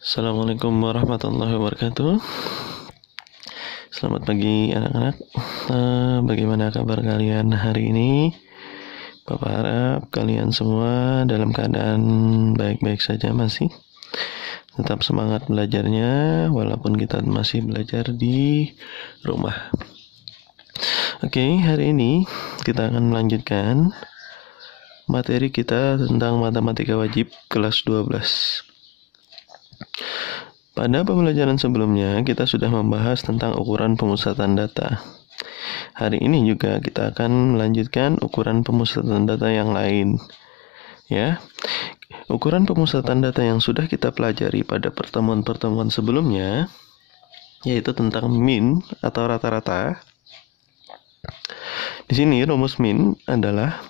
Assalamualaikum warahmatullahi wabarakatuh. Selamat pagi anak-anak. Bagaimana kabar kalian hari ini? Bapak harap kalian semua dalam keadaan baik-baik saja masih. Tetap semangat belajarnya walaupun kita masih belajar di rumah. Oke, hari ini kita akan melanjutkan materi kita tentang matematika wajib kelas 12. Pada pembelajaran sebelumnya, kita sudah membahas tentang ukuran pemusatan data. Hari ini juga kita akan melanjutkan ukuran pemusatan data yang lain. Ya, ukuran pemusatan data yang sudah kita pelajari pada pertemuan-pertemuan sebelumnya, yaitu tentang min atau rata-rata. Di sini rumus min adalah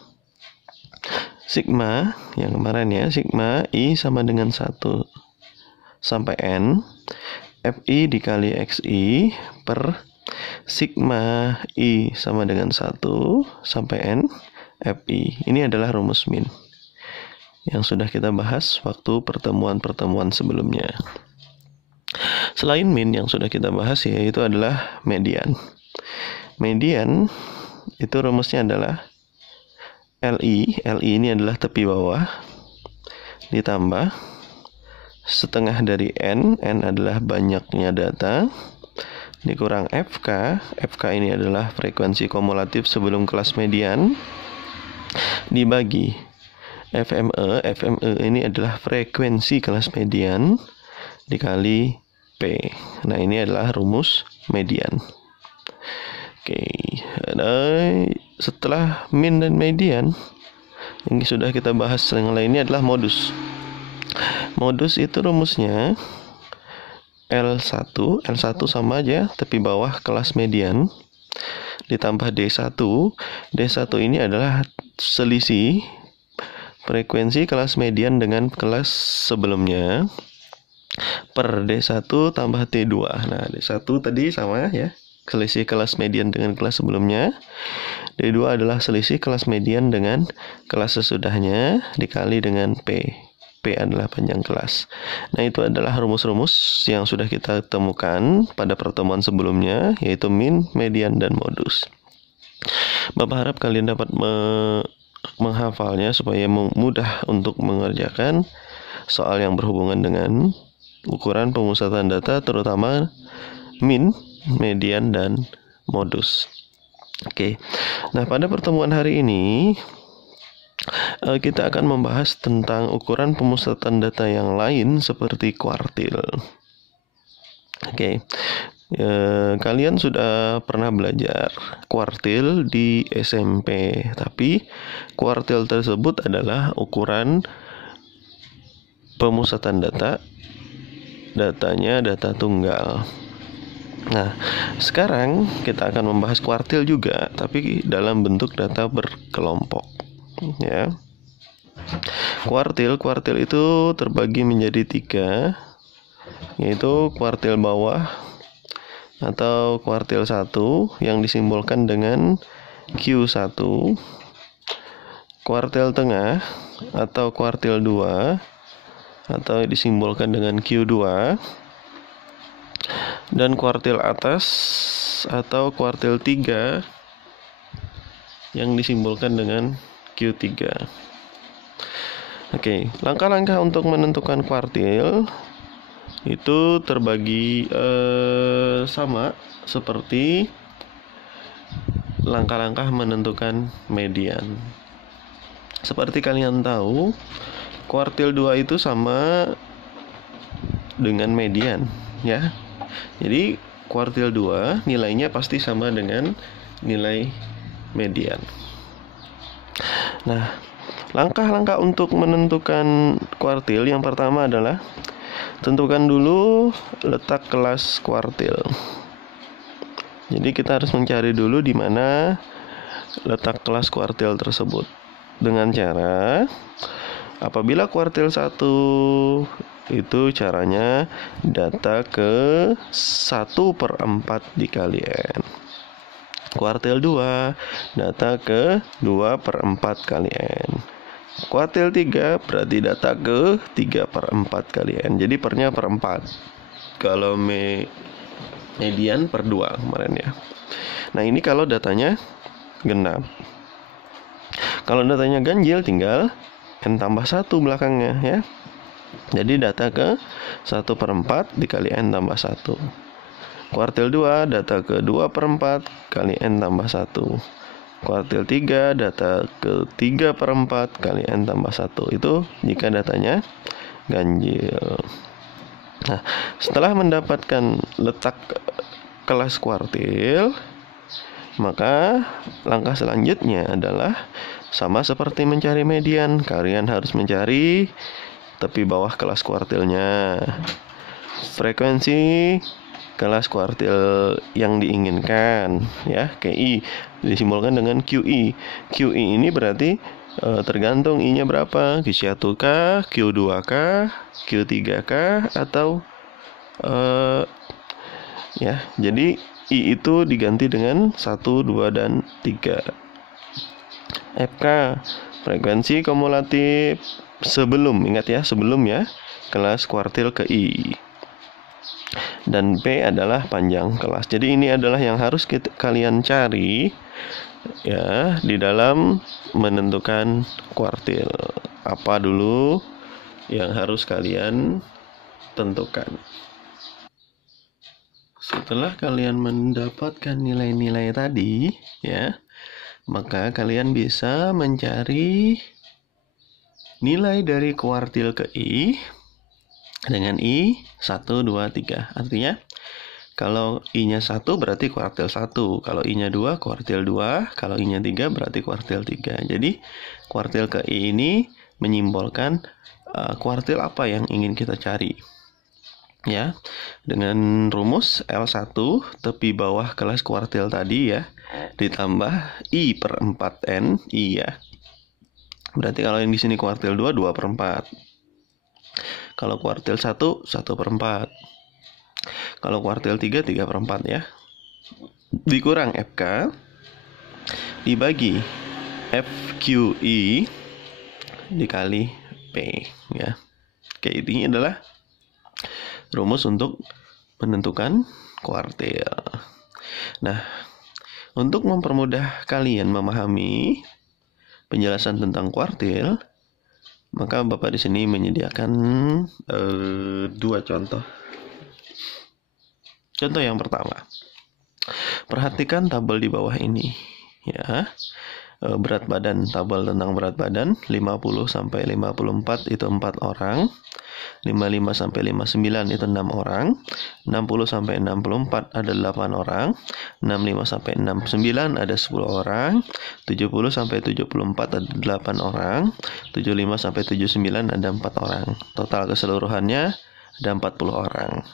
sigma, yang kemarin ya, sigma I sama dengan 1 sampai N FI dikali XI per sigma I sama dengan 1 sampai N FI. Ini adalah rumus min yang sudah kita bahas waktu pertemuan-pertemuan sebelumnya. Selain min yang sudah kita bahas yaitu adalah median. Median itu rumusnya adalah LI ini adalah tepi bawah ditambah setengah dari N adalah banyaknya data, dikurang FK ini adalah frekuensi kumulatif sebelum kelas median, dibagi FME ini adalah frekuensi kelas median, dikali P. Nah, ini adalah rumus median. Oke, setelah min dan median, yang sudah kita bahas yang lainnya adalah modus. Modus itu rumusnya L1 sama aja tepi bawah kelas median ditambah D1 ini adalah selisih frekuensi kelas median dengan kelas sebelumnya per D1 tambah T2. Nah, D1 tadi sama ya, selisih kelas median dengan kelas sebelumnya. D2 adalah selisih kelas median dengan kelas sesudahnya dikali dengan P adalah panjang kelas. Nah, itu adalah rumus-rumus yang sudah kita temukan pada pertemuan sebelumnya, yaitu min, median, dan modus. Bapak harap kalian dapat menghafalnya supaya mudah untuk mengerjakan soal yang berhubungan dengan ukuran pemusatan data, terutama min, median, dan modus. Oke. Nah, pada pertemuan hari ini kita akan membahas tentang ukuran pemusatan data yang lain seperti kuartil. Oke, kalian sudah pernah belajar kuartil di SMP, tapi kuartil tersebut adalah ukuran pemusatan datanya data tunggal. Nah, sekarang kita akan membahas kuartil juga, tapi dalam bentuk data berkelompok. Ya, kuartil itu terbagi menjadi 3, yaitu kuartil bawah atau kuartil 1 yang disimbolkan dengan Q1, kuartil tengah atau kuartil 2 atau disimbolkan dengan Q2, dan kuartil atas atau kuartil 3 yang disimbolkan dengan Q3. Oke, langkah-langkah untuk menentukan kuartil itu terbagi sama seperti langkah-langkah menentukan median. Seperti kalian tahu, kuartil 2 itu sama dengan median, ya. Jadi kuartil 2 nilainya pasti sama dengan nilai median. Nah, langkah-langkah untuk menentukan kuartil yang pertama adalah tentukan dulu letak kelas kuartil. Jadi kita harus mencari dulu di mana letak kelas kuartil tersebut. Dengan cara apabila kuartil 1 itu caranya data ke 1/4 dikali N. Kuartil 2 data ke 2/4 kali N. Kuartil 3 berarti data ke 3/4 kali N. Jadi pernya per 4. Kalau median per 2 kemarin ya. Nah ini kalau datanya genap. Kalau datanya ganjil tinggal N tambah 1 belakangnya ya. Jadi data ke 1/4 dikali N tambah 1. Kuartil 2 data ke 2/4 kali N tambah 1. Kuartil 3 data ke 3/4 kali N tambah 1. Itu jika datanya ganjil. Nah, setelah mendapatkan letak kelas kuartil, maka langkah selanjutnya adalah sama seperti mencari median. Kalian harus mencari tepi bawah kelas kuartilnya. Frekuensi kelas kuartil yang diinginkan ya, KI disimbolkan dengan QI. QI ini berarti tergantung I-nya berapa, Q1K, Q2K, Q3K atau ya. Jadi I itu diganti dengan 1, 2 dan 3. FK frekuensi kumulatif sebelum, ingat ya, sebelum ya, kelas kuartil ke I. Dan P adalah panjang kelas. Jadi ini adalah yang harus kalian cari ya di dalam menentukan kuartil. Apa dulu yang harus kalian tentukan? Setelah kalian mendapatkan nilai-nilai tadi ya, maka kalian bisa mencari nilai dari kuartil ke I dengan I 1, 2, 3. Artinya kalau I-nya 1 berarti kuartil 1. Kalau I-nya 2 kuartil 2. Kalau I-nya 3 berarti kuartil 3. Jadi kuartil ke I ini menyimbolkan kuartil apa yang ingin kita cari. Ya, dengan rumus L1 tepi bawah kelas kuartil tadi ya, ditambah I per 4N I ya. Berarti kalau yang di sini kuartil 2, 2/4. Kalau kuartil 1, 1/4. Kalau kuartil 3, 3/4 ya. Dikurang FK dibagi FQI dikali P ya. Oke, ini adalah rumus untuk menentukan kuartil. Nah, untuk mempermudah kalian memahami penjelasan tentang kuartil, maka Bapak di sini menyediakan 2 contoh. Contoh yang pertama, perhatikan tabel di bawah ini ya. Berat badan, tabel tentang berat badan 50 sampai 54 itu 4 orang, 55 sampai 59 itu 6 orang, 60 sampai 64 ada 8 orang, 65 sampai 69 ada 10 orang, 70 sampai 74 ada 8 orang, 75 sampai 79 ada 4 orang. Total keseluruhannya ada 40 orang.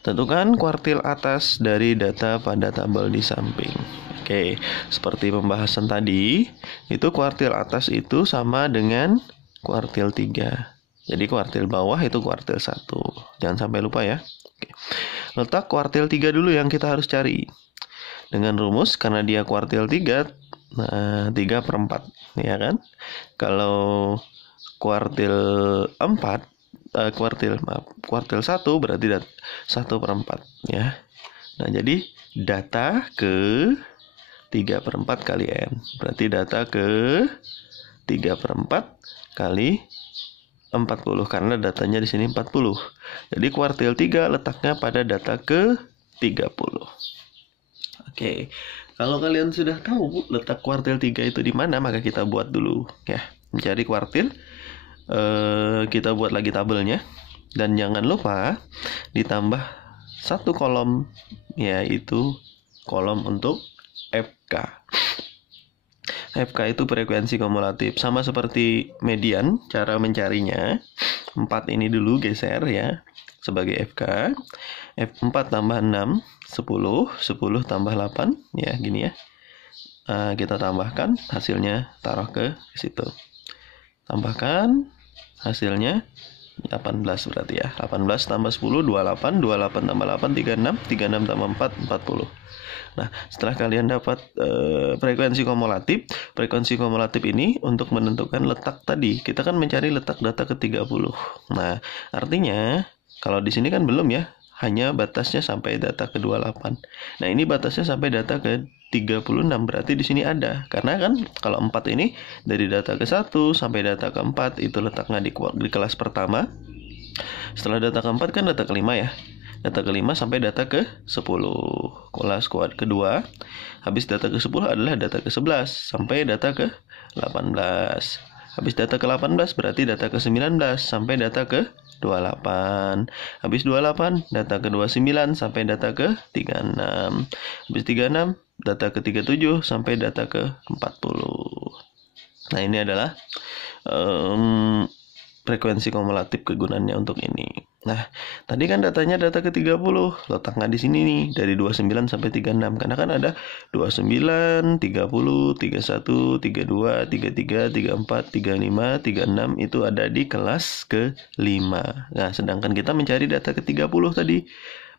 Tentukan kuartil atas dari data pada tabel di samping. Oke, seperti pembahasan tadi, itu kuartil atas itu sama dengan kuartil 3. Jadi kuartil bawah itu kuartil 1. Jangan sampai lupa ya. Oke. Letak kuartil 3 dulu yang kita harus cari. Dengan rumus, karena dia kuartil 3, nah 3/4, ya kan? Kalau kuartil 4, kuartil 1 berarti 1/4 ya. Nah, jadi data ke 3/4 kali N. Berarti data ke 3/4 kali 40 karena datanya di sini 40. Jadi kuartil 3 letaknya pada data ke 30. Oke. Kalau kalian sudah tahu letak kuartil 3 itu di mana, maka kita buat dulu ya. Mencari kuartil, kita buat lagi tabelnya, dan jangan lupa ditambah 1 kolom, yaitu kolom untuk FK. FK itu frekuensi kumulatif, sama seperti median. Cara mencarinya 4 ini dulu geser ya sebagai FK. F4 tambah 6 10, 10 tambah 8 ya, gini ya. Kita tambahkan hasilnya, taruh ke situ. Tambahkan hasilnya 18 berarti ya. 18 tambah 10, 28. 28 tambah 8, 36. 36 tambah 4, 40. Nah, setelah kalian dapat frekuensi kumulatif, ini untuk menentukan letak tadi, kita kan mencari letak data ke-30. Nah, artinya kalau di sini kan belum ya, hanya batasnya sampai data ke-28. Nah, ini batasnya sampai data ke-36, berarti di sini ada. Karena kan kalau 4 ini dari data ke-1 sampai data ke-4 itu letaknya di kelas pertama. Setelah data ke-4 kan data ke-5 ya. Data ke-5 sampai data ke-10. Kelas kedua. Habis data ke-10 adalah data ke-11 sampai data ke-18. Habis data ke-18 berarti data ke-19 sampai data ke-28. Habis 28 data ke-29 sampai data ke-36. Habis 36 data ke-37 sampai data ke-40. Nah, ini adalah frekuensi kumulatif kegunaannya untuk ini. Nah, tadi kan datanya data ke-30, letaknya di sini nih, dari 29 sampai 36. Karena kan ada 29, 30, 31, 32, 33, 34, 35, 36 itu ada di kelas ke-5. Nah, sedangkan kita mencari data ke-30 tadi.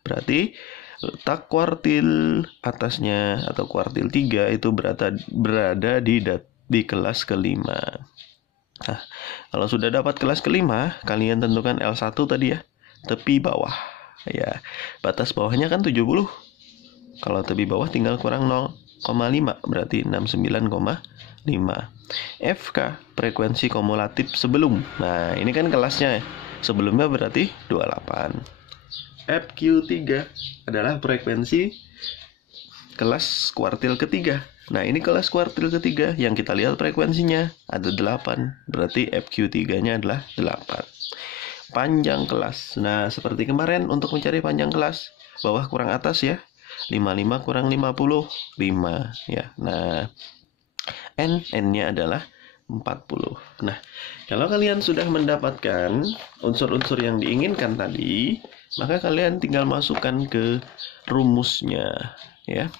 Berarti letak kuartil atasnya atau kuartil 3 itu berada di kelas ke-5. Nah, kalau sudah dapat kelas ke-5, kalian tentukan L1 tadi ya, tepi bawah. Ya, batas bawahnya kan 70. Kalau tepi bawah tinggal kurang 0,5, berarti 69,5. FK, frekuensi kumulatif sebelum. Nah, ini kan kelasnya. Sebelumnya berarti 28. FQ3 adalah frekuensi kelas kuartil ketiga. Nah, ini kelas kuartil ketiga yang kita lihat frekuensinya ada 8. Berarti FQ3-nya adalah 8. Panjang kelas. Nah, seperti kemarin untuk mencari panjang kelas, bawah kurang atas ya. 55 kurang 50, 5 ya. Nah, N-nya adalah 40. Nah, kalau kalian sudah mendapatkan unsur-unsur yang diinginkan tadi, maka kalian tinggal masukkan ke rumusnya ya.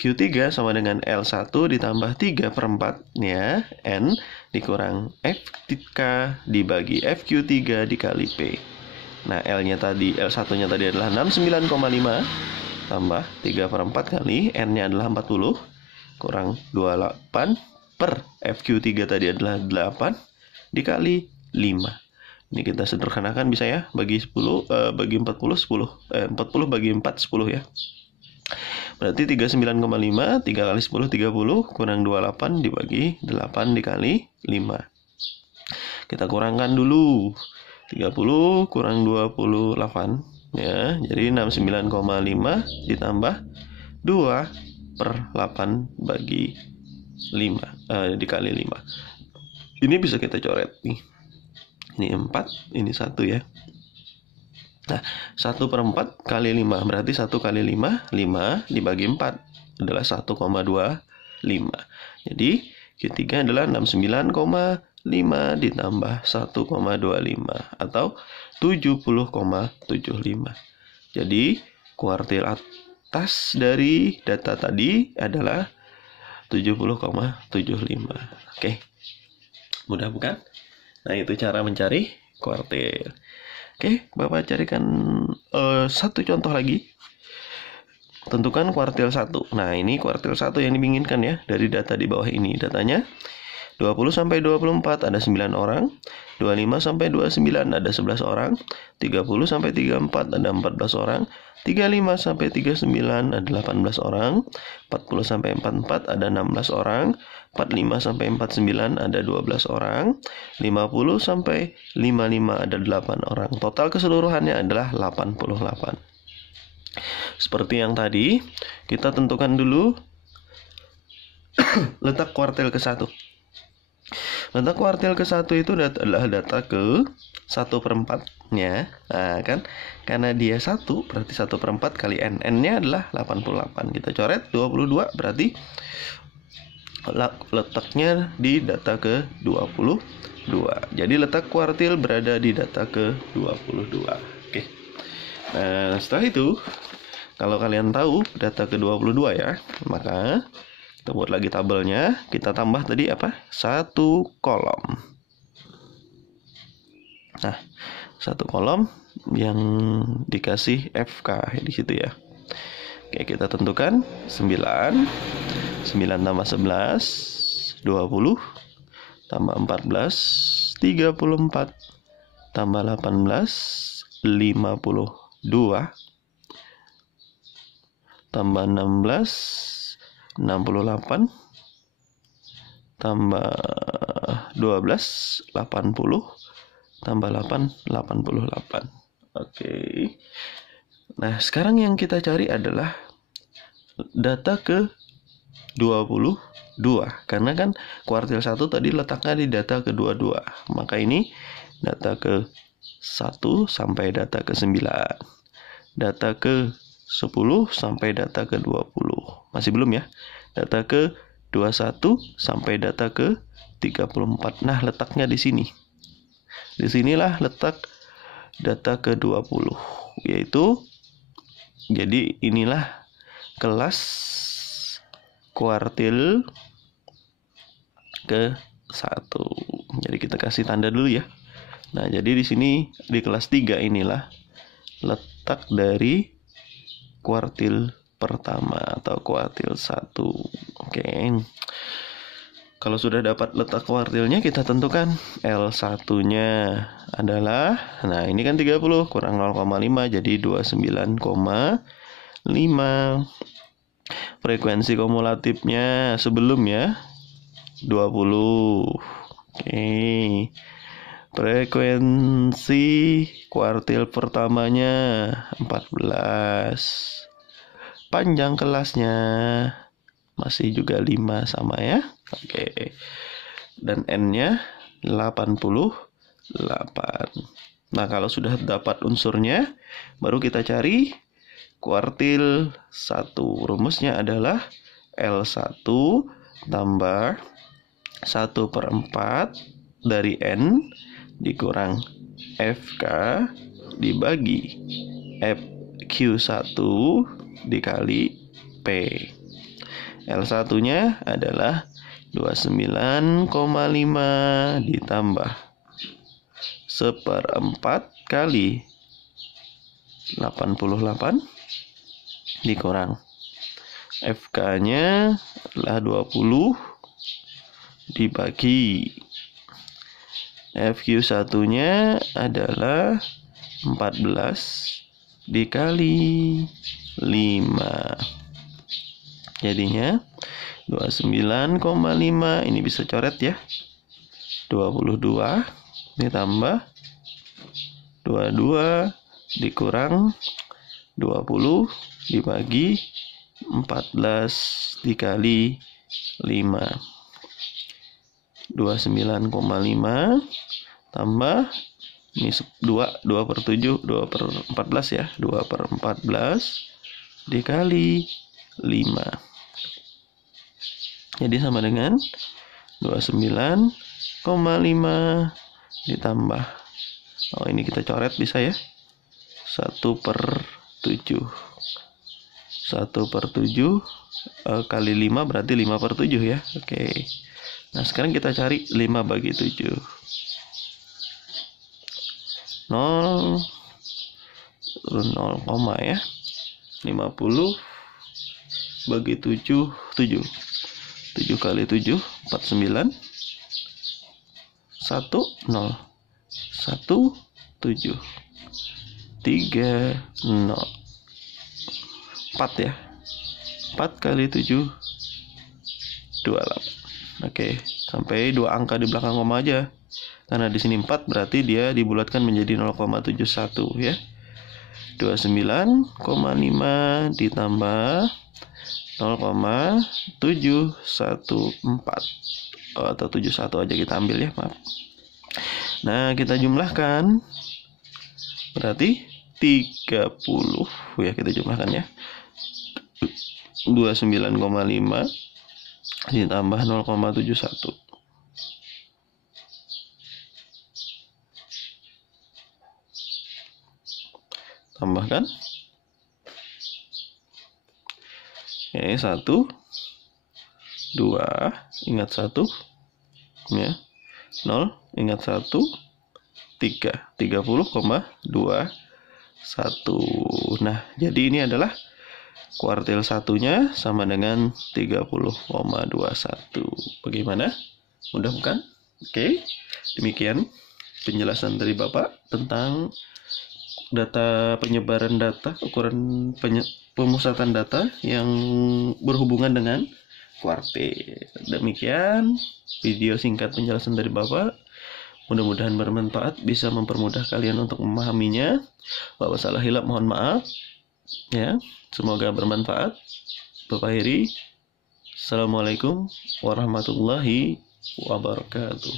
Q3 sama dengan L1 ditambah 3/4 ya, N dikurang FK dibagi FQ3 dikali P. Nah, L1-nya tadi adalah 69,5 tambah 3/4 kali N-nya adalah 40 kurang 28 per FQ3 tadi adalah 8 dikali 5. Ini kita sederhanakan bisa ya, bagi 10 bagi 40 10. 40 bagi 4 10 ya. Berarti 39,5, 3 kali 10, 30, kurang 28 dibagi 8 dikali 5. Kita kurangkan dulu. 30 kurang 28. Ya, jadi 69,5 ditambah 2/8 bagi 5, dikali 5. Ini bisa kita coret nih. Ini 4, ini 1 ya. Nah, 1/4 kali 5 berarti 1 kali 5 dibagi 4 adalah 1,25. Jadi Q3 adalah 69,5 ditambah 1,25 atau 70,75. Jadi kuartil atas dari data tadi adalah 70,75. Oke. Mudah bukan? Nah, itu cara mencari kuartil. Oke, Bapak carikan satu contoh lagi. Tentukan kuartil 1. Nah, ini kuartil 1 yang diinginkan ya dari data di bawah ini. Datanya 20 sampai 24 ada 9 orang, 25 sampai 29 ada 11 orang, 30 sampai 34 ada 14 orang, 35 sampai 39 ada 18 orang, 40 sampai 44 ada 16 orang, 45 sampai 49 ada 12 orang, 50 sampai 55 ada 8 orang. Total keseluruhannya adalah 88. Seperti yang tadi, kita tentukan dulu letak kuartil ke-1. Letak kuartil ke-1 itu adalah data ke 1/4-nya. Nah, kan karena dia 1 berarti 1/4 kali N. N-nya adalah 88. Kita coret 22 berarti letaknya di data ke-22. Jadi letak kuartil berada di data ke-22. Oke. Nah, setelah itu kalau kalian tahu data ke-22 ya, maka kita buat lagi tabelnya. Kita tambah tadi apa? 1 kolom. Nah, satu kolom yang dikasih FK di situ ya. Oke, kita tentukan 9 tambah 11 20 tambah 14 34 tambah 18 52 tambah 16 68 tambah 12 80 tambah 8 88. Oke. Nah, sekarang yang kita cari adalah data ke 22, karena kan kuartil 1 tadi letaknya di data ke 22. Maka ini data ke 1 sampai data ke 9. Data ke 10 sampai data ke 20. Masih belum ya? Data ke 21 sampai data ke 34. Nah, letaknya di sini. Di sinilah letak data ke 20, yaitu jadi inilah kelas kuartil ke 1. Jadi kita kasih tanda dulu ya. Nah, jadi di sini di kelas 3 inilah letak dari kuartil pertama atau kuartil 1. Oke. Kalau sudah dapat letak kuartilnya, kita tentukan L1-nya adalah, nah ini kan 30 kurang 0,5 jadi 29,5. Frekuensi kumulatifnya sebelum ya 20. Oke. Frekuensi kuartil pertamanya 14. Panjang kelasnya masih juga 5 sama ya. Oke. Dan N-nya 88. Nah, kalau sudah dapat unsurnya, baru kita cari kuartil 1. Rumusnya adalah L1 tambah 1/4 dari N dikurang FK dibagi FQ1 dikali P. L1-nya adalah 29,5 ditambah 1/4 kali 88 dikurang FK-nya adalah 20 dibagi FQ1-nya adalah 14 dikali 5. Jadinya 29,5 ini bisa coret ya. 22 ditambah 22 dikurang 20 dibagi 14 dikali 5. 29,5 tambah ini 2/7 2/14 ya. 2/14 dikali 5. Jadi sama dengan 29,5 ditambah, oh ini kita coret bisa ya, 1/7. 1/7 kali 5 berarti 5/7 ya. Oke. Nah, sekarang kita cari 5 bagi 7. 0 ya. 50 bagi 7 7 kali 7 49 1 0 1 7 3 0 4 ya. 4 kali 7 28. Oke, sampai 2 angka di belakang koma aja. Karena di sini 4 berarti dia dibulatkan menjadi 0,71 ya. 29,5 ditambah 0,714 atau 71 aja kita ambil ya, maaf. Nah, kita jumlahkan berarti 30 ya, kita jumlahkan ya. 29,5 ditambah 0,71. Tambahkan. Oke, 1 2 ingat 1 ya. 0 ingat 1 30,21. Nah, jadi ini adalah kuartil satunya sama dengan 30,21. Bagaimana? Mudah bukan? Oke, demikian penjelasan dari Bapak tentang data penyebaran data, ukuran pemusatan data yang berhubungan dengan kuartil. Demikian video singkat penjelasan dari Bapak. Mudah-mudahan bermanfaat, bisa mempermudah kalian untuk memahaminya. Bapak salah hilap mohon maaf. Ya, semoga bermanfaat. Bapak Heri. Assalamualaikum warahmatullahi wabarakatuh.